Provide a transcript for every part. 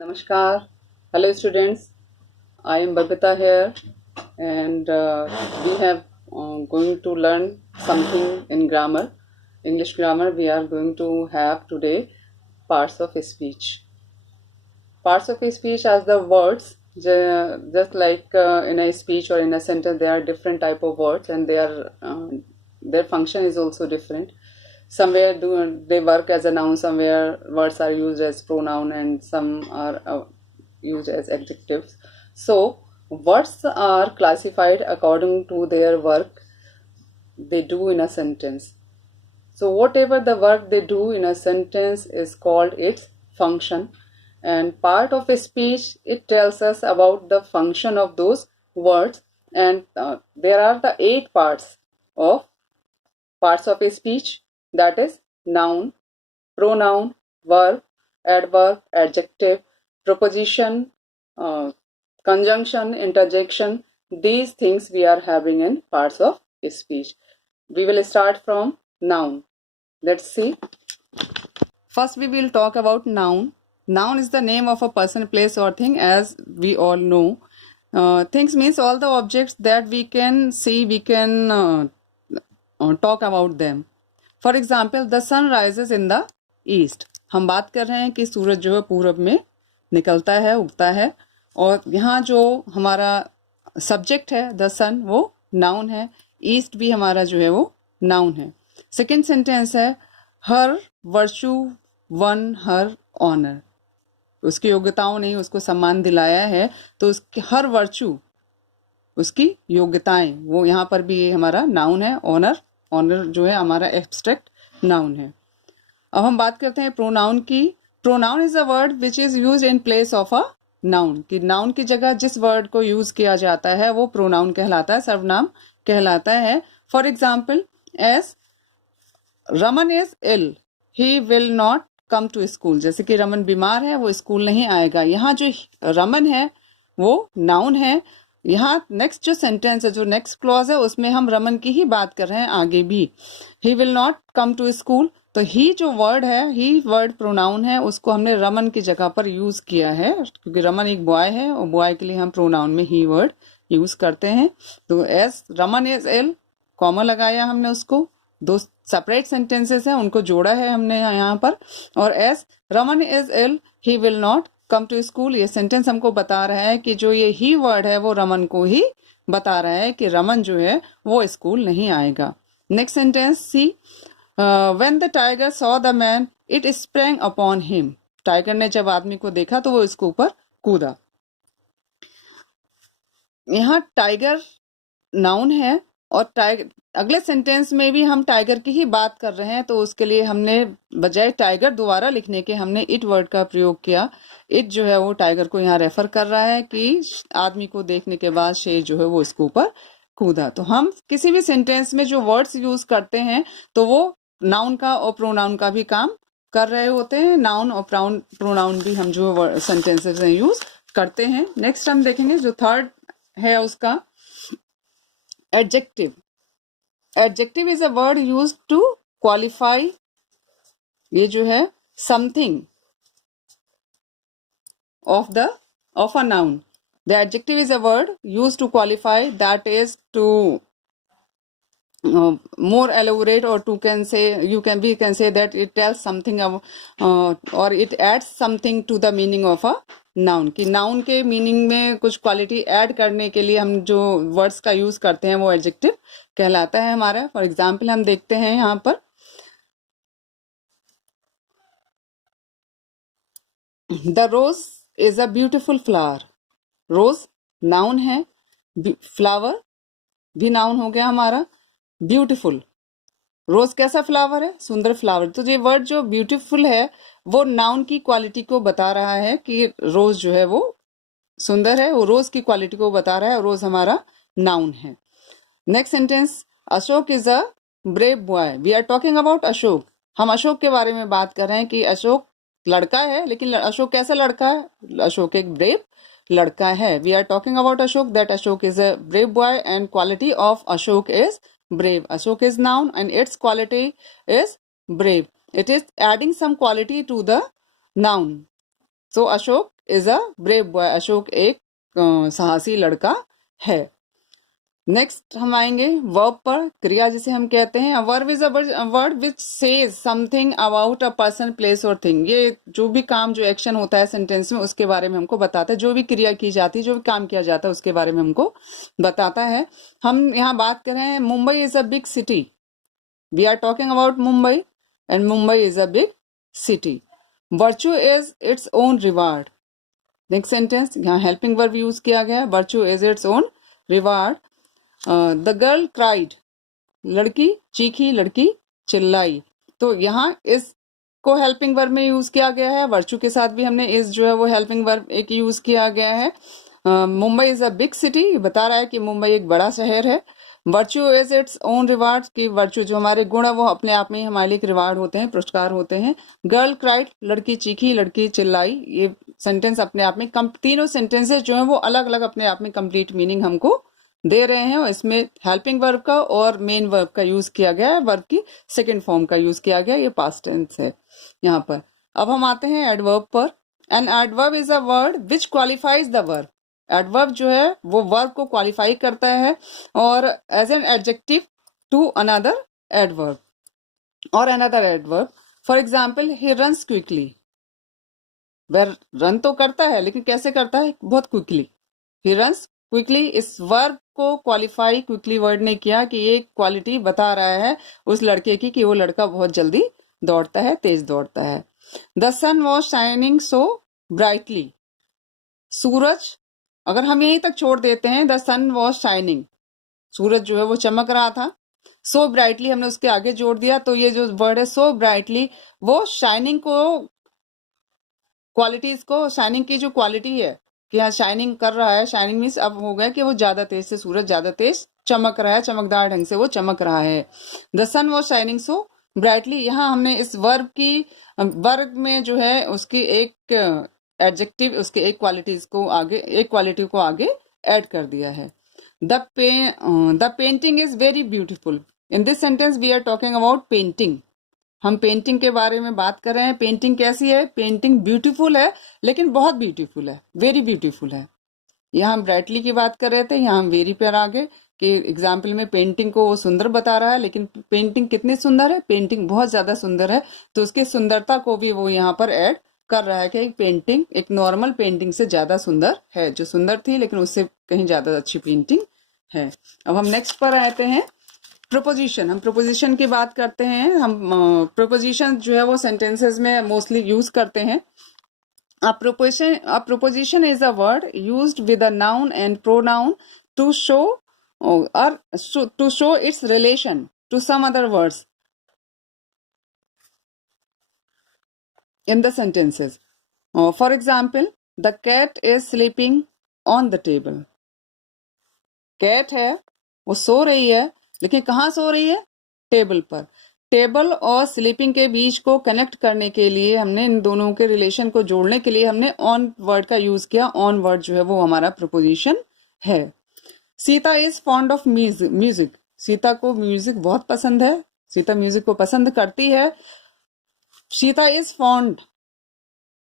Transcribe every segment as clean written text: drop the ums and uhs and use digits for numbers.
Namaskar. Hello students. I am Babita here and we have going to learn something in grammar. English grammar we are going to have today parts of speech. Parts of speech as the words just like in a speech or in a sentence there are different type of words and their function is also different. Somewhere they work as a noun, somewhere words are used as pronoun and some are used as adjectives. So words are classified according to their work they do in a sentence. So whatever the work they do in a sentence is called its function, and part of a speech it tells us about the function of those words. And there are the 8 parts of a speech, that is noun, pronoun, verb, adverb, adjective, preposition, uh, conjunction, interjection. These things we are having in parts of speech. We will start from noun. Let's see. First, we will talk about noun. Noun is the name of a person, place, or thing, as we all know. Things means all the objects that we can see, we can talk about them. For example the sun rises in the east. हम बात कर रहे हैं कि सूरज जो है पूरब में निकलता है, उगता है. और यहाँ जो हमारा सब्जेक्ट है द सन वो नाउन है. ईस्ट भी हमारा जो है वो नाउन है. सेकेंड सेंटेंस है हर वर्चू वन हर ऑनर. उसकी योग्यताओं ने उसको सम्मान दिलाया है, तो उसकी हर वर्चू उसकी योग्यताएं, वो यहाँ पर भी ये हमारा नाउन है. ऑनर जो है हमारा एब्स्ट्रैक्ट नाउन है. अब हम बात करते हैं प्रोनाउन की. Pronoun is a word which is use in place of a noun. कि नाउन की जगह जिस वर्ड को यूज किया जाता है वो प्रोनाउन कहलाता है, सर्वनाम कहलाता है. For example as Raman is ill he will not come to school. जैसे कि रमन बीमार है, वो स्कूल नहीं आएगा. यहाँ जो रमन है वो नाउन है. यहाँ नेक्स्ट जो सेंटेंस है, जो नेक्स्ट क्लॉज है, उसमें हम रमन की ही बात कर रहे हैं आगे भी. He will not come to school. तो ही जो वर्ड है, ही वर्ड प्रोनाउन है, उसको हमने रमन की जगह पर यूज किया है, क्योंकि रमन एक बॉय है और बॉय के लिए हम प्रोनाउन में ही वर्ड यूज करते हैं. तो as Raman is ill, comma लगाया हमने उसको. 2 सेपरेट सेंटेंसेस हैं, उनको जोड़ा है हमने यहाँ पर. और as Raman is ill he will not come to school, ये सेंटेंस हमको बता रहा है कि जो ये ही वर्ड है वो रमन को ही बता रहा है कि रमन जो है वो स्कूल नहीं आएगा. Next sentence see when the tiger saw the man it sprang upon him. Tiger ने जब आदमी को देखा तो वो इसके ऊपर कूदा. यहाँ टाइगर नाउन है और टाइगर, अगले सेंटेंस में भी हम टाइगर की ही बात कर रहे हैं, तो उसके लिए हमने बजाय टाइगर दोबारा लिखने के हमने इट वर्ड का प्रयोग किया. इट जो है वो टाइगर को यहाँ रेफर कर रहा है कि आदमी को देखने के बाद शेर जो है वो इसके ऊपर कूदा. तो हम किसी भी सेंटेंस में जो वर्ड्स यूज करते हैं तो वो नाउन का और प्रोनाउन का भी काम कर रहे होते हैं. नाउन और प्रोनाउन भी हम जो सेंटेंसेस में यूज करते हैं. नेक्स्ट हम देखेंगे जो थर्ड है उसका adjective. Adjective is a word use to qualify, ये जो है something of a noun. The adjective is a word used to qualify, that is to more elaborate, or to can say we can say that it tells something of or it adds something to the meaning of a noun. कि noun के meaning में कुछ quality add करने के लिए हम जो words का use करते हैं वो adjective कहलाता है हमारा. For example हम देखते हैं यहाँ पर the rose is a beautiful flower. Rose noun है, फ्लावर भी नाउन हो गया हमारा. ब्यूटीफुल, रोज कैसा फ्लावर है? सुंदर फ्लावर. तो ये वर्ड जो ब्यूटीफुल है वो नाउन की क्वालिटी को बता रहा है कि रोज जो है वो सुंदर है, वो रोज की क्वालिटी को बता रहा है. रोज हमारा नाउन है. Next sentence Ashok is a brave boy. We are talking about Ashok. हम अशोक के बारे में बात कर रहे हैं कि अशोक लड़का है, लेकिन अशोक कैसा लड़का है? अशोक एक ब्रेव लड़का है. We are talking about Ashok, that Ashok is a brave boy and quality of Ashok is brave. Ashok is noun and its quality is brave. It is adding some quality to the noun. So Ashok is a brave boy, Ashok एक साहसी लड़का है। Next हम आएंगे verb पर, क्रिया जिसे हम कहते हैं। Verb is a word which says something about a person, place और थिंग। ये जो भी काम, जो एक्शन होता है सेंटेंस में, उसके बारे में हमको बताता है। जो भी क्रिया की जाती है, जो भी काम किया जाता है, उसके बारे में हमको बताता है। हम यहाँ बात कर रहे हैं, Mumbai is a big city. We are talking about Mumbai and Mumbai is a big city. Virtue is its own reward. Next sentence, यहाँ हेल्पिंग वर्ब यूज किया गया है, virtue is its own reward. The girl cried, लड़की चीखी, लड़की चिल्लाई। तो यहाँ इस को हेल्पिंग वर्ब में यूज किया गया है। वर्चू के साथ भी हमने इस जो है वो हेल्पिंग वर्ब एक यूज किया गया है। Mumbai is a big city, बता रहा है कि मुंबई एक बड़ा शहर है। Virtue is its own reward, की वर्च्यू जो हमारे गुण है वो अपने आप में ही हमारे लिए रिवार्ड होते हैं, पुरस्कार होते हैं। गर्ल क्राइड, लड़की चीखी, लड़की चिल्लाई। ये सेंटेंस अपने आप में तीनों सेंटेंसेस जो है वो अलग अलग अपने आप में कंप्लीट मीनिंग हमको दे रहे हैं। और इसमें हेल्पिंग वर्ब का और मेन वर्ब का यूज किया गया है, वर्ब की सेकंड फॉर्म का यूज किया गया, ये पास्ट टेंस है यहाँ पर। अब हम आते हैं एडवर्ब पर। An adverb is a word which qualifies the verb. Adverb जो है वो वर्ब को क्वालिफाई करता है और as an adjective to another adverb और another adverb. For example, he runs quickly. वह रन तो करता है लेकिन कैसे करता है, बहुत क्विकली। ही रन्स क्विकली, इस वर्ब को क्वालिफाई क्विकली वर्ड ने किया कि ये क्वालिटी बता रहा है उस लड़के की कि वो लड़का बहुत जल्दी दौड़ता है, तेज दौड़ता है। The sun was shining so brightly. सूरज, अगर हम यहीं तक छोड़ देते हैं, द सन वॉज शाइनिंग, सूरज जो है वो चमक रहा था। सो ब्राइटली हमने उसके आगे जोड़ दिया, तो ये जो वर्ड है सो ब्राइटली, वो शाइनिंग को, क्वालिटीज को, शाइनिंग की जो क्वालिटी है कि हाँ शाइनिंग कर रहा है, शाइनिंग मीन्स अब हो गया कि वो ज्यादा तेज से, सूरज ज्यादा तेज चमक रहा है, चमकदार ढंग से वो चमक रहा है। The sun was shining so brightly, यहाँ हमने इस वर्ब की, वर्ब में जो है उसकी एक एडजेक्टिव, उसके एक क्वालिटीज को आगे, एक क्वालिटी को आगे ऐड कर दिया है। The painting is very beautiful. In this sentence we are talking about painting. हम पेंटिंग के बारे में बात कर रहे हैं। पेंटिंग कैसी है, पेंटिंग ब्यूटीफुल है, लेकिन बहुत ब्यूटीफुल है, वेरी ब्यूटीफुल है। यहाँ हम ब्राइटली की बात कर रहे थे, यहाँ हम वेरी पर आगे कि एग्जाम्पल में पेंटिंग को वो सुंदर बता रहा है, लेकिन पेंटिंग कितनी सुंदर है, पेंटिंग बहुत ज्यादा सुंदर है। तो उसकी सुंदरता को भी वो यहाँ पर ऐड कर रहा है कि पेंटिंग एक नॉर्मल पेंटिंग से ज्यादा सुंदर है, जो सुंदर थी लेकिन उससे कहीं ज्यादा अच्छी पेंटिंग है। अब हम नेक्स्ट पर आते हैं, प्रोपोजिशन। हम प्रोपोजिशन की बात करते हैं। हम प्रोपोजिशन जो है वो सेंटेंसेस में मोस्टली यूज करते हैं। A proposition is a word used with a noun and pronoun to show to show its relation to some other words in the sentences. For example, the cat is sleeping on the table. Cat है, वो सो रही है, लेकिन कहाँ सो रही है, table पर। Table और स्लीपिंग के बीच को कनेक्ट करने के लिए हमने, इन दोनों के रिलेशन को जोड़ने के लिए हमने ऑन वर्ड का यूज किया। ऑन वर्ड जो है वो हमारा प्रोपोजिशन है। Sita is fond of music. Sita को म्यूजिक बहुत पसंद है, सीता म्यूजिक को पसंद करती है। सीता इज फॉन्ड,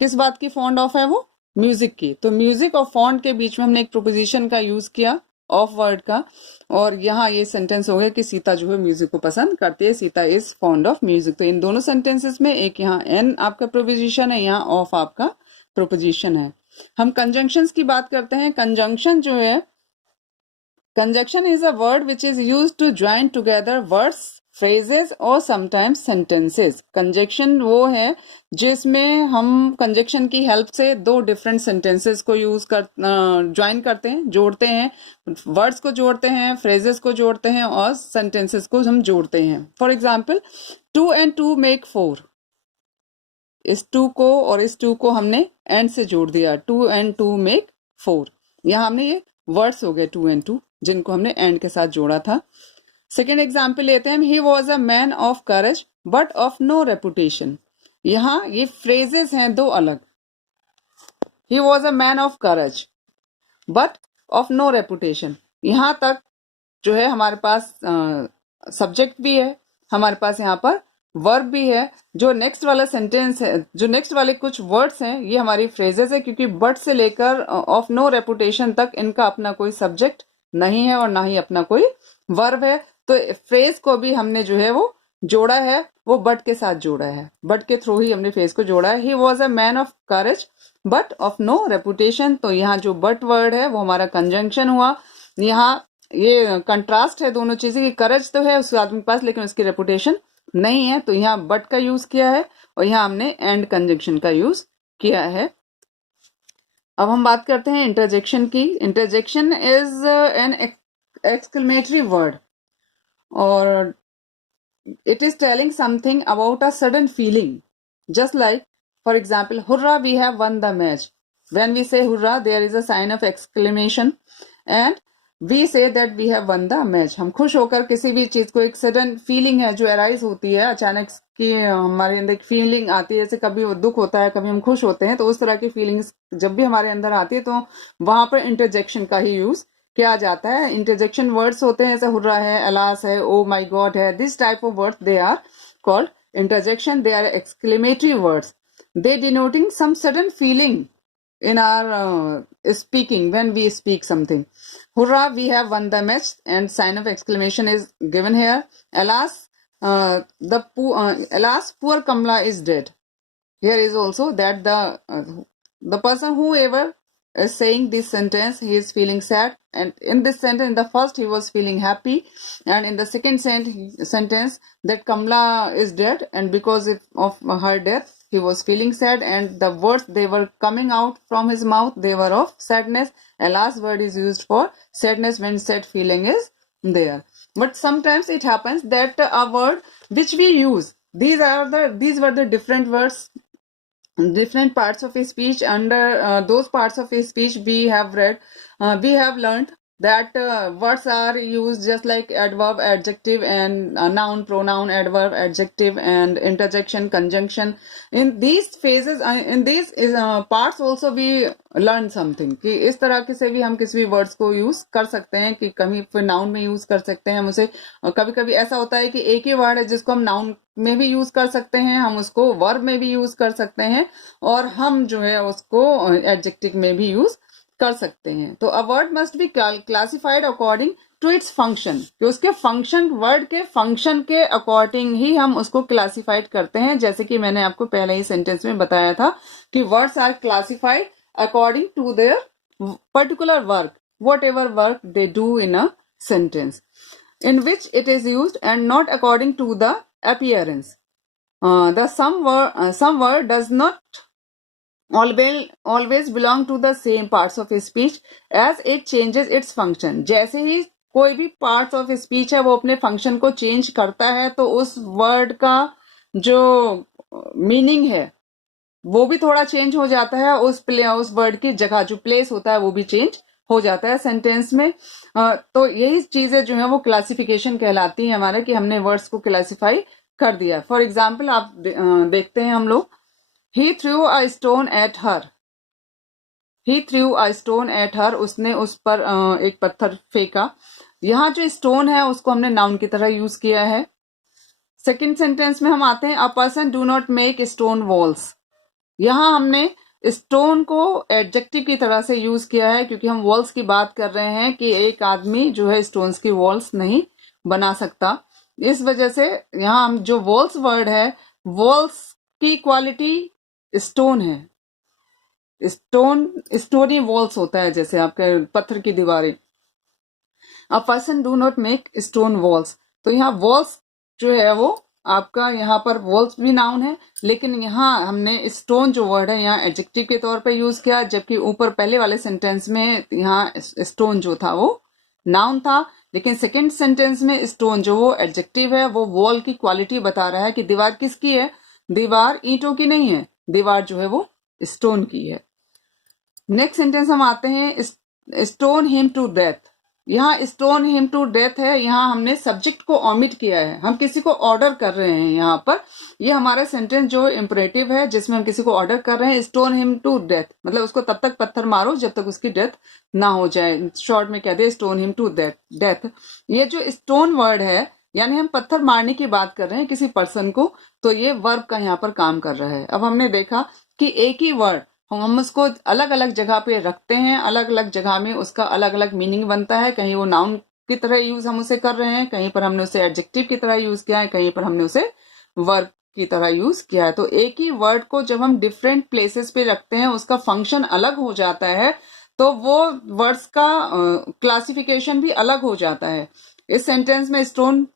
किस बात की फॉन्ड ऑफ है वो, म्यूजिक की। तो म्यूजिक और फॉन्ड के बीच में हमने एक प्रोपोजिशन का यूज किया, ऑफ वर्ड का, और यहाँ ये सेंटेंस हो गया कि सीता जो है म्यूजिक को पसंद करती है, Sita is fond of music. तो इन दोनों सेंटेंसेस में एक यहाँ एन आपका प्रोपोजिशन है, यहाँ ऑफ आपका प्रोपोजिशन है। हम कंजंक्शंस की बात करते हैं। कंजंक्शन जो है, conjunction is a word which is used to join together words, phrases और समटाइम्स सेंटेंसेस। कंजंक्शन वो है जिसमें हम कंजंक्शन की हेल्प से दो डिफरेंट सेंटेंसेस को यूज कर ज्वाइन करते हैं, जोड़ते हैं, वर्ड्स को जोड़ते हैं, फ्रेजेस को जोड़ते हैं और सेंटेंसेस को हम जोड़ते हैं। For example, 2 and 2 make 4। इस 2 को और इस 2 को हमने एंड से जोड़ दिया, 2 and 2 make 4। यहाँ हमने ये वर्ड्स हो गए 2 and 2 जिनको हमने एंड के साथ जोड़ा था। सेकेंड एग्जाम्पल लेते हैं, he was a man of courage but of no reputation. यहाँ ये फ्रेजेस हैं दो अलग। He was a man of courage but of no reputation, यहाँ तक जो है हमारे पास सब्जेक्ट भी है, हमारे पास यहाँ पर वर्ब भी है। जो नेक्स्ट वाला सेंटेंस है, जो नेक्स्ट वाले कुछ वर्ड्स हैं, ये हमारी फ्रेजेस है, क्योंकि बट से लेकर ऑफ नो रेपुटेशन तक इनका अपना कोई सब्जेक्ट नहीं है और ना ही अपना कोई वर्ब है। तो फ्रेज को भी हमने जो है वो जोड़ा है, वो बट के साथ जोड़ा है, बट के थ्रू ही हमने फ्रेज को जोड़ा है। He was a man of courage but of no reputation. तो यहाँ जो बट वर्ड है वो हमारा कंजंक्शन हुआ। यहाँ ये कंट्रास्ट है दोनों चीजें की, करेज तो है उस आदमी के पास लेकिन उसकी रेपुटेशन नहीं है, तो यहाँ बट का यूज किया है और यहाँ हमने एंड कंजंक्शन का यूज किया है। अब हम बात करते हैं इंटरजेक्शन की। Interjection is an exclamatory word और it is telling something about a sudden feeling, just like for example hurrah we have won the match. When we say hurrah there is a sign of exclamation and we say that we have won the match. हम खुश होकर किसी भी चीज को, एक sudden feeling है जो अराइज होती है, अचानक की हमारे अंदर एक फीलिंग आती है, जैसे कभी दुख होता है कभी हम खुश होते हैं, तो उस तरह की फीलिंग्स जब भी हमारे अंदर आती है तो वहां पर इंटरजेक्शन का ही यूज किया जाता है। इंटरजेक्शन वर्ड्स होते हैं, जैसे हुर्रा है, अलास है, ओ माई गॉड है, this type of words they are called interjection. They are exclamatory words, they denoting some sudden feeling in our speaking when we speak something. Hurrah, we have won the match, and sign of exclamation is given here. Alas, alas, poor Kamla is dead. Here is also that the person whoever is saying this sentence, he is feeling sad, and in this sentence, in the first he was feeling happy, and in the second sentence that Kamla is dead, and because of her death he was feeling sad, and the words they were coming out from his mouth, they were of sadness. A last word is used for sadness when sad feeling is there. But sometimes it happens that a word which we use, these were the different words, different parts of a speech. Under those parts of a speech we have read, we have learned that words are used just like adverb, adjective, and noun, pronoun, adverb, adjective, and interjection, conjunction. In these phases, in these parts also we learn something, कि इस तरह के से भी हम किसी भी words को यूज कर सकते हैं, कि कभी फिर नाउन में यूज कर सकते हैं हम उसे। कभी कभी ऐसा होता है कि एक ही वर्ड है जिसको हम नाउन में भी यूज कर सकते हैं, हम उसको वर्ब में भी यूज कर सकते हैं, और हम जो है उसको एडजेक्टिव में भी यूज कर सकते हैं। तो a word must be classified according to its function, कि उसके फंक्शन, वर्ड के फंक्शन के अकॉर्डिंग ही हम उसको क्लासिफाइड करते हैं। जैसे कि मैंने आपको पहले ही सेंटेंस में बताया था कि words are classified according to their particular work, whatever work they do in a sentence in which it is used, and not according to the appearance. Some word does not always belong to the same parts of speech as it changes its function. जैसे ही कोई भी parts of speech है वो अपने function को change करता है, तो उस वर्ड का जो मीनिंग है वो भी थोड़ा चेंज हो जाता है, उस वर्ड की जगह जो प्लेस होता है वो भी चेंज हो जाता है सेंटेंस में। तो यही चीजें जो है वो क्लासिफिकेशन कहलाती है हमारे, कि हमने वर्ड्स को क्लासिफाई कर दिया। फॉर एग्जाम्पल आप देखते हैं हम लोग, he threw a stone at her, he threw a stone at her, उसने उस पर एक पत्थर फेंका। यहाँ जो स्टोन है उसको हमने नाउन की तरह यूज किया है। सेकेंड सेंटेंस में हम आते हैं, a person do not make stone walls. यहाँ हमने स्टोन को एडजेक्टिव की तरह से यूज किया है, क्योंकि हम वॉल्स की बात कर रहे हैं कि एक आदमी जो है स्टोन्स की वॉल्स नहीं बना सकता। इस वजह से यहाँ हम जो वॉल्स वर्ड है, वॉल्स की क्वालिटी स्टोन है, स्टोनी वॉल्स होता है, जैसे आपके पत्थर की दीवारें। A person do not make stone walls, तो यहाँ वॉल्स जो है वो आपका, यहाँ पर वॉल्स भी नाउन है, लेकिन यहाँ हमने स्टोन जो वर्ड है यहाँ एडजेक्टिव के तौर पे यूज किया, जबकि ऊपर पहले वाले सेंटेंस में यहाँ स्टोन जो था वो नाउन था। लेकिन सेकंड सेंटेंस में स्टोन जो वो एडजेक्टिव है, वो वॉल की क्वालिटी बता रहा है कि दीवार किसकी है, दीवार ईंटों की नहीं है, दीवार जो है वो स्टोन की है। नेक्स्ट सेंटेंस हम आते हैं, स्टोन हिम टू डेथ। यहाँ स्टोन हिम टू डेथ है, यहाँ हमने सब्जेक्ट को ऑमिट किया है, हम किसी को ऑर्डर कर रहे हैं यहाँ पर। ये हमारा सेंटेंस जो इम्परेटिव है जिसमें हम किसी को ऑर्डर कर रहे हैं, स्टोन हिम टू डेथ, मतलब उसको तब तक पत्थर मारो जब तक उसकी डेथ ना हो जाए। शॉर्ट में कह दे स्टोन हिम टू डेथ। ये जो स्टोन वर्ड है यानी हम पत्थर मारने की बात कर रहे हैं किसी पर्सन को, तो ये वर्ब का यहाँ पर काम कर रहा है। अब हमने देखा कि एक ही वर्ड हम उसको अलग अलग जगह पे रखते हैं, अलग अलग जगह में उसका अलग अलग मीनिंग बनता है। कहीं वो नाउन की तरह यूज हम उसे कर रहे हैं, कहीं पर हमने उसे एडजेक्टिव की तरह यूज किया है, कहीं पर हमने उसे वर्ब की तरह यूज किया है। तो एक ही वर्ड को जब हम डिफरेंट प्लेसेस पे रखते हैं, उसका फंक्शन अलग हो जाता है, तो वो वर्ड्स का क्लासिफिकेशन भी अलग हो जाता है। इस सेंटेंस में स्टोन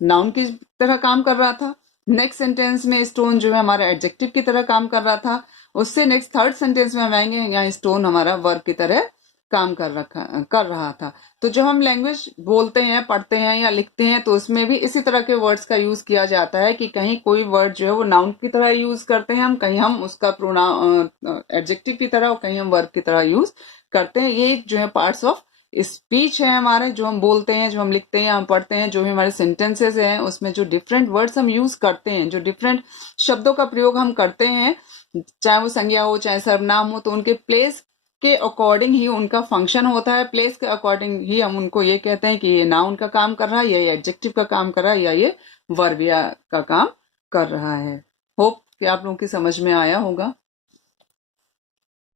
नाउन की तरह काम कर रहा था, नेक्स्ट सेंटेंस में स्टोन जो है हमारा एडजेक्टिव की तरह काम कर रहा था, उससे नेक्स्ट थर्ड सेंटेंस में हम आएंगे यहाँ स्टोन हमारा वर्ब की तरह काम कर रहा था। तो जब हम लैंग्वेज बोलते हैं, पढ़ते हैं या लिखते हैं, तो उसमें भी इसी तरह के वर्ड्स का यूज किया जाता है कि कहीं कोई वर्ड जो है वो नाउन की तरह यूज करते हैं हम, कहीं हम उसका प्रोनाउन एडजेक्टिव की तरह और कहीं हम वर्ब की तरह यूज करते हैं। ये जो है पार्ट्स ऑफ स्पीच है हमारे, जो हम बोलते हैं, जो हम लिखते हैं, हम पढ़ते हैं, जो भी हमारे सेंटेंसेस हैं, उसमें जो डिफरेंट वर्ड्स हम यूज करते हैं, जो डिफरेंट शब्दों का प्रयोग हम करते हैं, चाहे वो संज्ञा हो चाहे सर्वनाम हो, तो उनके प्लेस के अकॉर्डिंग ही उनका फंक्शन होता है। प्लेस के अकॉर्डिंग ही हम उनको ये कहते हैं कि ये नाउन का काम कर रहा है, ये एडजेक्टिव का काम कर रहा है, या ये वर्ब का काम कर रहा है। होप कि आप लोगों की समझ में आया होगा।